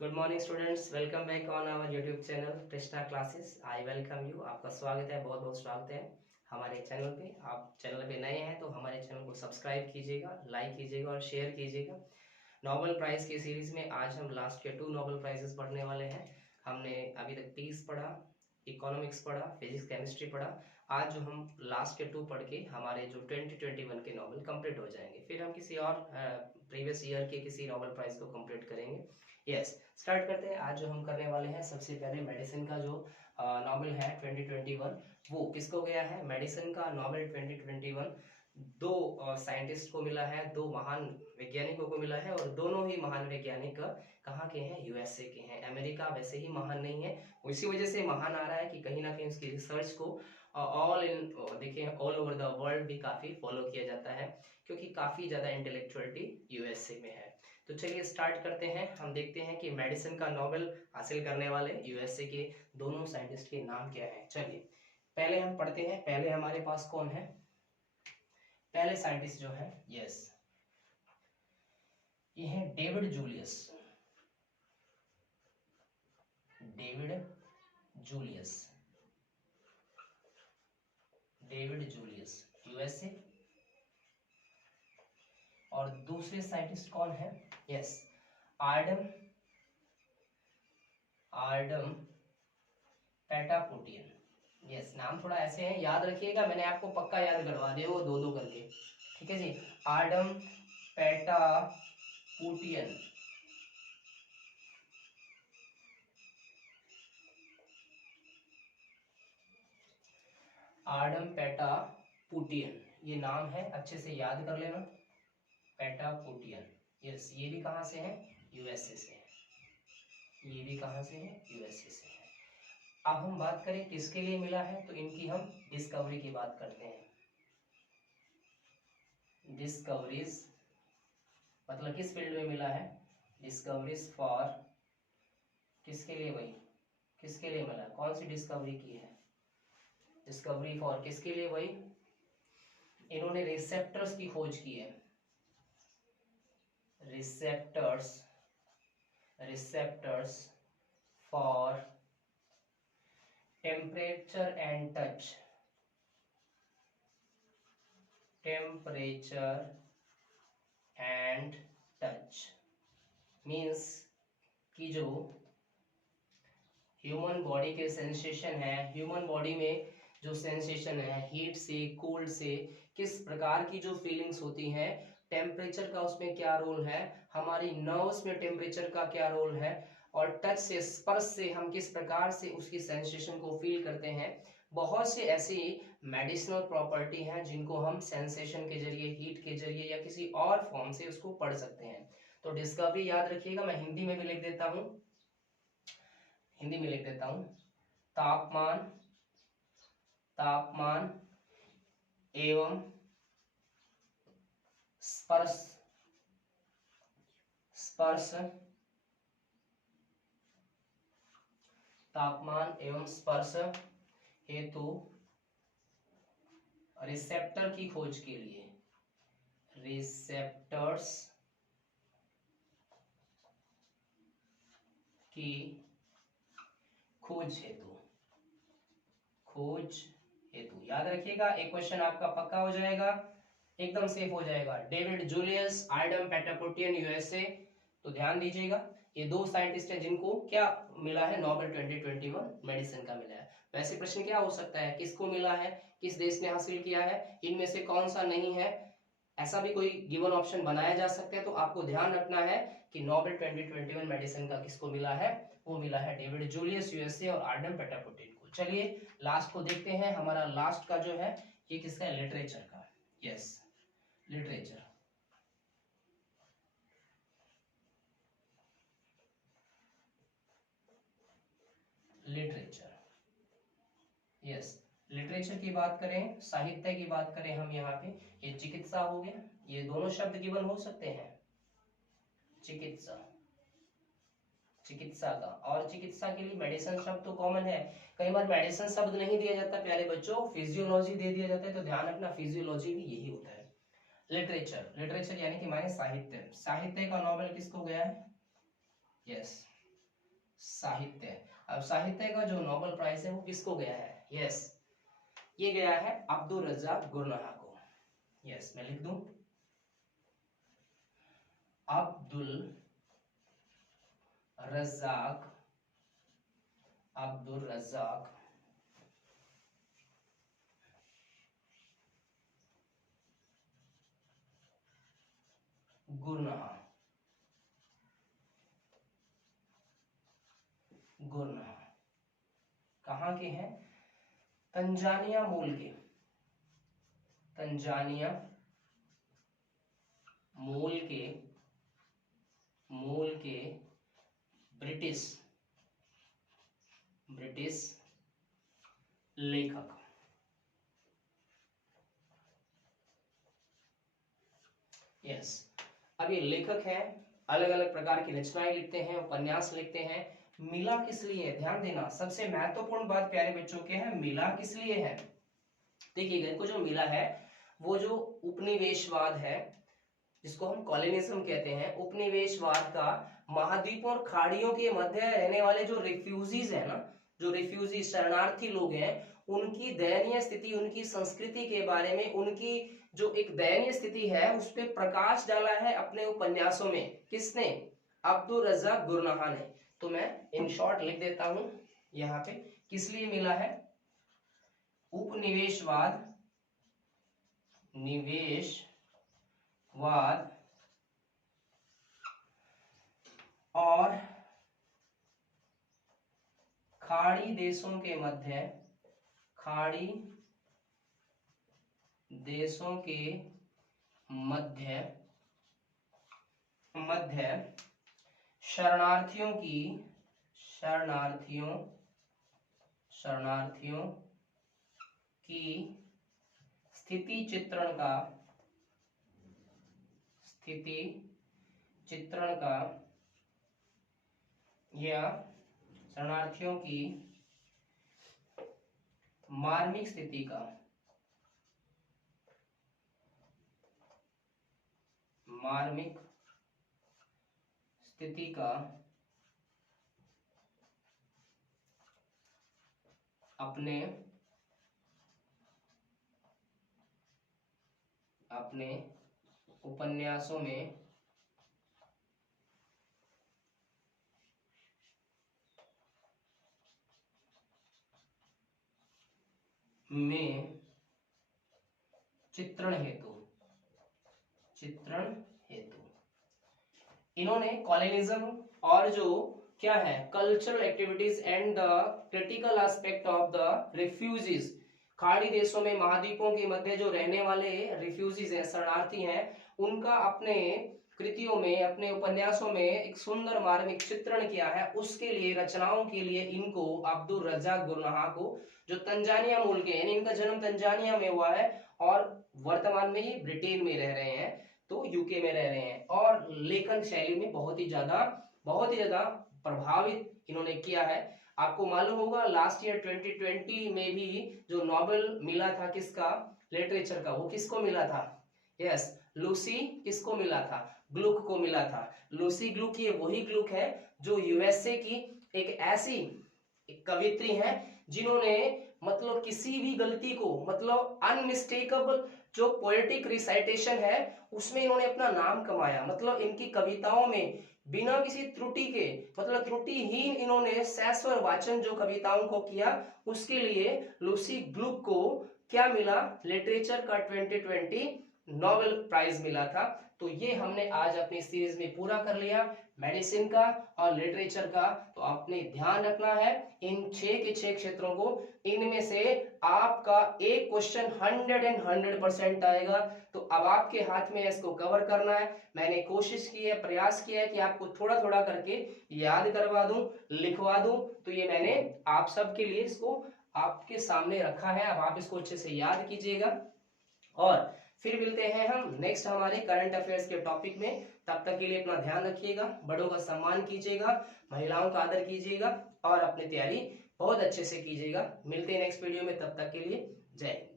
Good morning students, welcome back on our YouTube channel Krishna classes. I welcome you. आपका स्वागत है, बहुत बहुत स्वागत है हमारे चैनल पे। आप चैनल पे नए हैं तो हमारे चैनल को सब्सक्राइब कीजिएगा, लाइक कीजिएगा और शेयर कीजिएगा। नोबेल प्राइज़ की सीरीज़ में आज हम लास्ट के 2 नोबेल प्राइजेस पढ़ने वाले हैं। हमने अभी तक पीस पढ़ा, इकोनॉमिक्स पढ़ा, फिजिक्स केमिस्ट्री पढ़ा। आज जो हम लास्ट के 2 पढ़ के हमारे जो 2021 के नोबेल कंप्लीट हो जाएंगे, फिर हम किसी और प्रीवियस ईयर के किसी नोबेल प्राइज़ को कंप्लीट करेंगे। यस, स्टार्ट करते हैं। आज जो हम करने वाले हैं, सबसे पहले मेडिसिन का जो नोबेल है 2021, वो किसको गया है? मेडिसिन का नोबेल 2021 दो साइंटिस्ट को मिला है, दो महान वैज्ञानिकों को मिला है, और दोनों ही महान वैज्ञानिक कहाँ के हैं? यूएसए के हैं। अमेरिका वैसे ही महान नहीं है, इसी वजह से महान आ रहा है कि कहीं ना कहीं उसकी रिसर्च को देखिए ऑल ओवर द वर्ल्ड भी काफ़ी फॉलो किया जाता है, क्योंकि काफ़ी ज़्यादा इंटेलेक्चुअलिटी यूएसए में है। तो चलिए स्टार्ट करते हैं। हम देखते हैं कि मेडिसिन का नोबेल हासिल करने वाले यूएसए के दोनों साइंटिस्ट के नाम क्या हैं। चलिए पहले हम पढ़ते हैं। पहले हमारे पास कौन है? पहले साइंटिस्ट जो है, यस, ये है David Julius. David Julius, David Julius USA. और दूसरे साइंटिस्ट कौन है? यस, आर्डम आर्डम पेटापोटियन। यस, नाम थोड़ा ऐसे हैं, याद रखिएगा, मैंने आपको पक्का याद करवा दिया वो दो दो करके। ठीक है जी, आर्डम पेटापोटियन। आर्डम पेटापोटियन, ये नाम है, अच्छे से याद कर लेना। पेटापोटियन, यस, ये भी कहाँ से है? यूएसए से है। ये भी कहाँ से है? यूएसए से है। अब हम बात करें किसके लिए मिला है, तो इनकी हम डिस्कवरी की बात करते हैं। डिस्कवरीज मतलब किस फील्ड में मिला है? डिस्कवरीज फॉर, किसके लिए भाई? किसके लिए मिला? कौन सी डिस्कवरी की है? डिस्कवरी फॉर किसके लिए भाई? इन्होंने रिसेप्टर्स की खोज की है। Receptors, receptors for temperature and touch. Temperature and touch means कि जो ह्यूमन बॉडी के सेंसेशन है, ह्यूमन बॉडी में जो सेंसेशन है, हीट से, कोल्ड से, किस प्रकार की जो फीलिंग्स होती हैं, टेम्परेचर का उसमें क्या रोल है, हमारी नर्व्स में टेम्परेचर का क्या रोल है, और टच से, स्पर्श से हम किस प्रकार से उसकी सेंसेशन को फील करते हैं। बहुत से ऐसी मेडिसिनल प्रॉपर्टी हैं जिनको हम सेंसेशन के जरिए, हीट के जरिए या किसी और फॉर्म से उसको पढ़ सकते हैं। तो डिस्कवरी याद रखिएगा, मैं हिंदी में भी लिख देता हूं, हिंदी में लिख देता हूं। तापमान, तापमान एवं स्पर्श, स्पर्श, तापमान एवं स्पर्श हेतु रिसेप्टर की खोज के लिए, रिसेप्टर्स की खोज हेतु, खोज हेतु याद रखिएगा। एक क्वेश्चन आपका पक्का हो जाएगा, एकदम सेफ हो जाएगा। David Julius, Ardem Patapoutian, USA. तो ध्यान दीजिएगा, ये दो साइंटिस्ट हैं जिनको क्या मिला है? नोबेल 2021 मेडिसिन का मिला है। वैसे प्रश्न क्या हो सकता है? किसको मिला है, किस देश ने हासिल किया है, इनमें से कौन सा नहीं है, ऐसा भी कोई गिवन ऑप्शन बनाया जा सकता है। तो आपको ध्यान रखना है कि नोबेल 2021 मेडिसिन का किसको मिला है? वो मिला है डेविड जूलियस यूएसए और आर्डम पेटापोटियन को। चलिए लास्ट को देखते हैं। हमारा लास्ट का जो है ये किसका है? लिटरेचर का। Yes, literature. Literature, yes, literature की बात करें, साहित्य की बात करें हम यहाँ पे, ये चिकित्सा हो गया, ये दोनों शब्द गिवन हो सकते हैं। चिकित्सा, चिकित्सा का, और चिकित्सा के लिए मेडिसिन शब्द तो कॉमन है। कई बार मेडिसिन शब्द नहीं दिया जाता प्यारे बच्चों, फिजियोलॉजी दे दिया जाता है, तो ध्यान रखना फिजियोलॉजी भी यही होता है। लिटरेचर, लिटरेचर यानी कि माने साहित्य। साहित्य का नोबेल किसको गया है? यस, साहित्य। अब साहित्य का जो नोबेल प्राइज है वो किसको गया है? यस, ये गया है अब्दुल रज्जाक गुरनाहा को। यस, मैं लिख दूं अब्दुल रज्जाक, अब्दुल रज्जाक गुरनाहा, गुरनाहा कहाँ के हैं? तंजानिया मूल के, तंजानिया मूल के, मूल के ब्रिटिश, ब्रिटिश लेखक। यस, अब ये लेखक हैं, अलग अलग प्रकार की रचनाएं लिखते हैं, उपन्यास लिखते हैं। मिला किस लिए? ध्यान देना, सबसे महत्वपूर्ण बात प्यारे बच्चों के है, मिला किस लिए है। देखिएगा, इनको जो मिला है वो जो उपनिवेशवाद है, जिसको हम कॉलोनिज्म कहते हैं, उपनिवेशवाद का महाद्वीपों और खाड़ियों के मध्य रहने वाले जो रिफ्यूजीज है ना, जो रिफ्यूजी शरणार्थी लोग हैं, उनकी दयनीय स्थिति, उनकी संस्कृति के बारे में, उनकी जो एक दयनीय स्थिति है उस पर प्रकाश डाला है अपने उपन्यासों में। किसने? अब्दुल रज्जाक गुरनाहा ने। तो मैं इन शॉर्ट लिख देता हूं यहाँ पे, किस लिए मिला है? उपनिवेशवाद, निवेशवाद और खाड़ी देशों के मध्य, खाड़ी देशों के मध्य शरणार्थियों की, शरणार्थियों की स्थिति चित्रण का या शरणार्थियों की मार्मिक स्थिति का, मार्मिक स्थिति का अपने उपन्यासों में चित्रण हेतु इन्होंने कॉलोनिज्म और जो क्या है cultural activities and the critical aspect of the refugees, खाड़ी देशों में महाद्वीपों के मध्य जो रहने वाले रिफ्यूजीज हैं, शरणार्थी हैं, उनका अपने कृतियों में, अपने उपन्यासों में एक सुंदर मार्मिक चित्रण किया है। उसके लिए, रचनाओं के लिए इनको अब्दुल रज्जाक गुरनाहा को, जो तंजानिया मूल के, यानी इनका जन्म तंजानिया में हुआ है और वर्तमान में ही ब्रिटेन में रह रहे हैं, तो यूके में रह रहे हैं, और लेखन शैली में बहुत ही ज्यादा प्रभावित इन्होंने किया है। आपको मालूम होगा लास्ट ईयर 2020 में भी जो नोबेल मिला था किसका, लिटरेचर का, वो किसको मिला था? यस, लूसी किसको मिला था? ग्लुक को मिला था। लूसी ग्लुक ये वही ग्लुक है जो यूएसए की एक ऐसी कवित्री है जिन्होंने मतलब किसी भी गलती को, मतलब अनमिस्टेकेबल जो पोएटिक रिसाइटेशन है उसमें इन्होंने अपना नाम कमाया। मतलब इनकी कविताओं में बिना किसी त्रुटि के, मतलब त्रुटिहीन इन्होंने सैस्वर वाचन जो कविताओं को किया, उसके लिए लूसी ग्लुक को क्या मिला? लिटरेचर का 2020 नोबेल प्राइज मिला था। तो ये हमने आज अपनी सीरीज में पूरा कर लिया, मेडिसिन का और लिटरेचर का। तो आपने ध्यान रखना है इन 6 के 6 क्षेत्रों को, इनमें से आपका एक क्वेश्चन 100% आएगा। तो अब आपके हाथ में इसको कवर करना है। मैंने कोशिश की है, प्रयास किया है कि आपको थोड़ा थोड़ा करके याद करवा दूं, लिखवा दूं। तो ये मैंने आप सबके लिए इसको आपके सामने रखा है, अब आप इसको अच्छे से याद कीजिएगा। और फिर मिलते हैं हम नेक्स्ट हमारे करंट अफेयर्स के टॉपिक में। तब तक के लिए अपना ध्यान रखिएगा, बड़ों का सम्मान कीजिएगा, महिलाओं का आदर कीजिएगा और अपनी तैयारी बहुत अच्छे से कीजिएगा। मिलते हैं नेक्स्ट वीडियो में, तब तक के लिए जय हिंद।